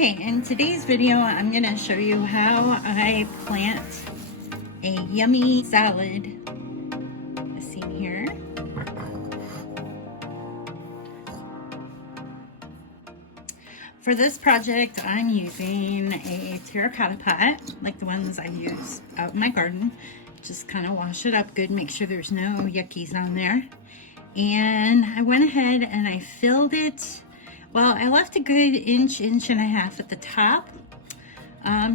Okay, in today's video, I'm going to show you how I plant a yummy salad. Let's see here. For this project, I'm using a terracotta pot, like the ones I use out in my garden. Just kind of wash it up good, make sure there's no yuckies on there. And I went ahead and I filled it. Well, I left a good inch and a half at the top,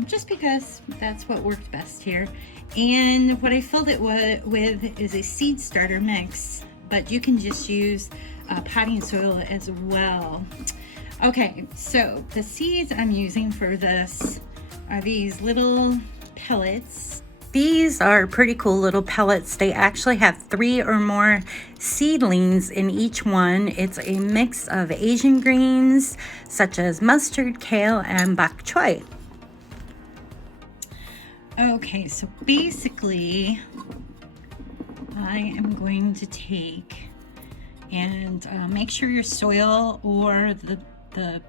just because that's what worked best here. And what I filled it with is a seed starter mix, but you can just use potting soil as well. Okay, so the seeds I'm using for this are these little pellets. These are pretty cool little pellets. They actually have 3 or more seedlings in each one. It's a mix of Asian greens such as mustard, kale, and bok choy. Okay, so basically I am going to take and make sure your soil or the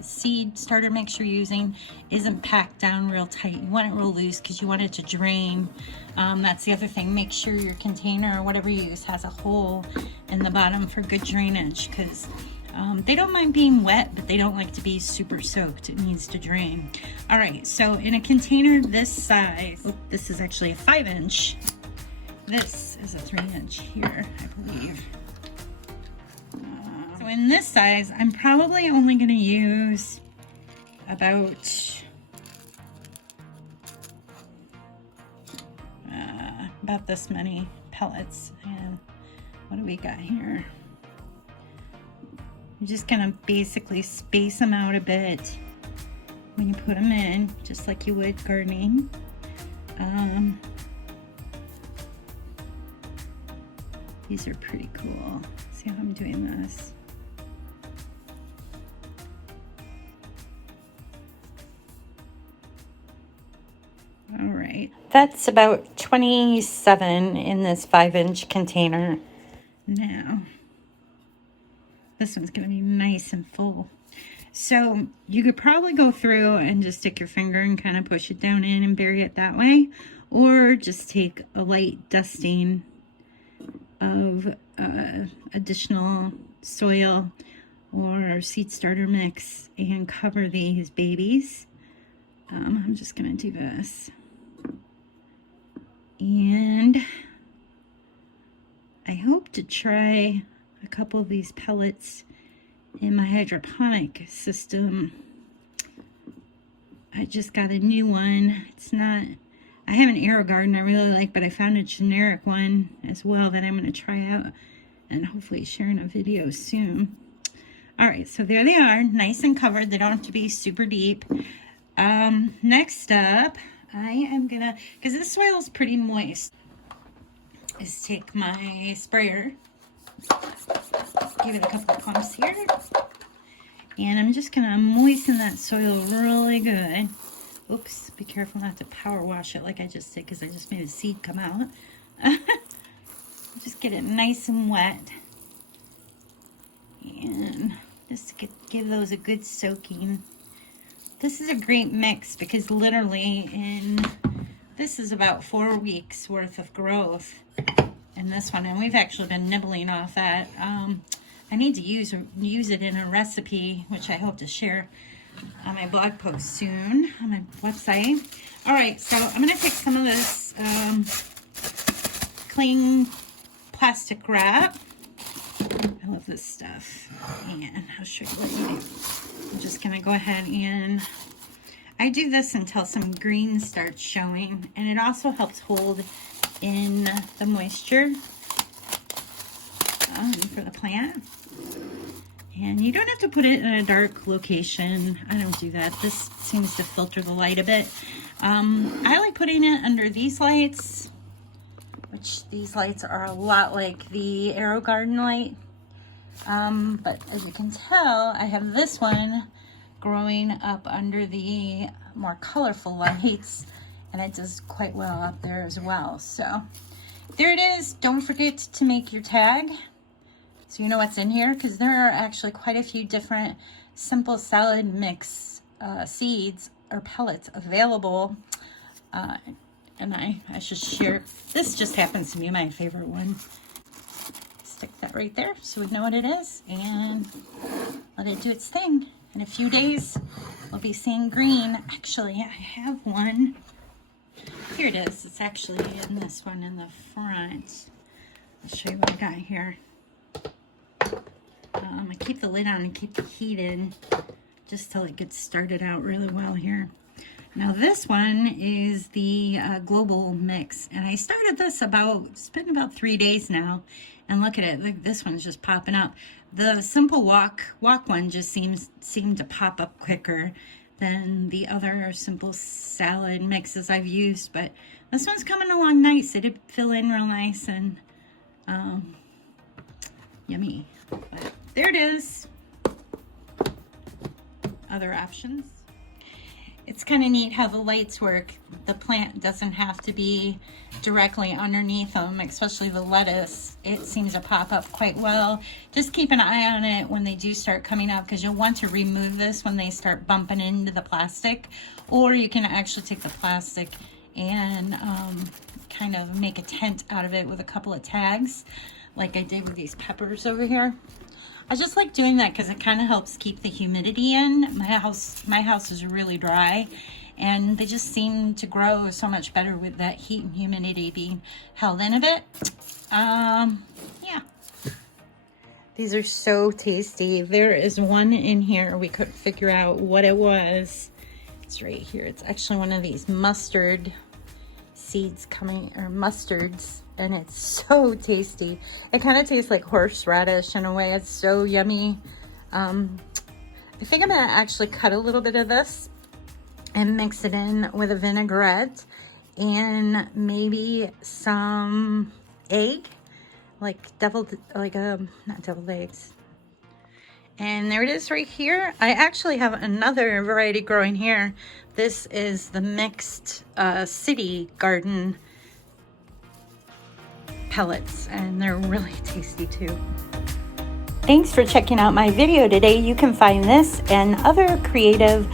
seed starter mix you're using isn't packed down real tight. You want it real loose because you want it to drain. That's the other thing. Make sure your container or whatever you use has a hole in the bottom for good drainage, because they don't mind being wet, but they don't like to be super soaked. It needs to drain. All right, so in a container this size, this is actually a 5-inch. This is a 3-inch here, I believe. So in this size, I'm probably only going to use about this many pellets. And what do we got here? You're just going to basically space them out a bit when you put them in, just like you would gardening. These are pretty cool. See how I'm doing this? All right, that's about 27 in this 5-inch container. Now, this one's gonna be nice and full. So you could probably go through and just stick your finger and kind of push it down in and bury it that way, or just take a light dusting of additional soil or seed starter mix and cover these babies. I'm just gonna do this. And I hope to try a couple of these pellets in my hydroponic system. I just got a new one. It's not, I have an AeroGarden I really like, but I found a generic one as well that I'm going to try out and hopefully share in a video soon. All right, so there they are, nice and covered. They don't have to be super deep. Next up, I am gonna, because this soil is pretty moist, is take my sprayer, give it a couple of pumps here, and I'm just gonna moisten that soil really good. Oops, be careful not to power wash it like I just did, because I just made a seed come out. Just get it nice and wet, and just to give those a good soaking. This is a great mix because literally this is about 4 weeks worth of growth in this one, and we've actually been nibbling off that. I need to use it in a recipe, which I hope to share on my blog post soon on my website. All right, so I'm going to take some of this cling plastic wrap. I love this stuff, and I'll show you what you do. I'm just going to go ahead and I do this until some green starts showing, and it also helps hold in the moisture for the plant. And you don't have to put it in a dark location. I don't do that. This seems to filter the light a bit. I like putting it under these lights, which these lights are a lot like the AeroGarden light. But as you can tell, I have this one growing up under the more colorful lights, and it does quite well up there as well. So there it is. Don't forget to make your tag so you know what's in here, because there are actually quite a few different simple salad mix seeds or pellets available. And I should share. This just happens to be my favorite one. Stick that right there so we know what it is and let it do its thing. In a few days, we'll be seeing green. Actually, I have one. Here it is. It's actually in this one in the front. I'll show you what I got here. I keep the lid on and keep the heat in just till it gets started out really well here. Now this one is the Global Mix, and I started this it's been about 3 days now, and look at it, look, this one's just popping up. The Simple Walk one just seemed to pop up quicker than the other Simple Salad mixes I've used, but this one's coming along nice. It did fill in real nice and yummy. But there it is. Other options. It's kind of neat how the lights work. The plant doesn't have to be directly underneath them, especially the lettuce. It seems to pop up quite well. Just keep an eye on it when they do start coming up, because you'll want to remove this when they start bumping into the plastic. Or you can actually take the plastic and kind of make a tent out of it with a couple of tags, like I did with these peppers over here. I just like doing that because it kind of helps keep the humidity in. My house is really dry, and they just seem to grow so much better with that heat and humidity being held in a bit. Yeah. These are so tasty. There is one in here. We couldn't figure out what it was. It's right here. It's actually one of these mustard seeds or mustards. And it's so tasty. It kind of tastes like horseradish in a way. It's so yummy. I think I'm going to actually cut a little bit of this and mix it in with a vinaigrette and maybe some egg, not deviled eggs. And there it is right here. I actually have another variety growing here. This is the mixed city garden pellets, and they're really tasty too. Thanks for checking out my video today. You can find this and other creative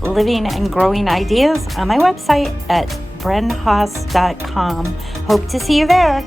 living and growing ideas on my website at brenhaas.com. Hope to see you there.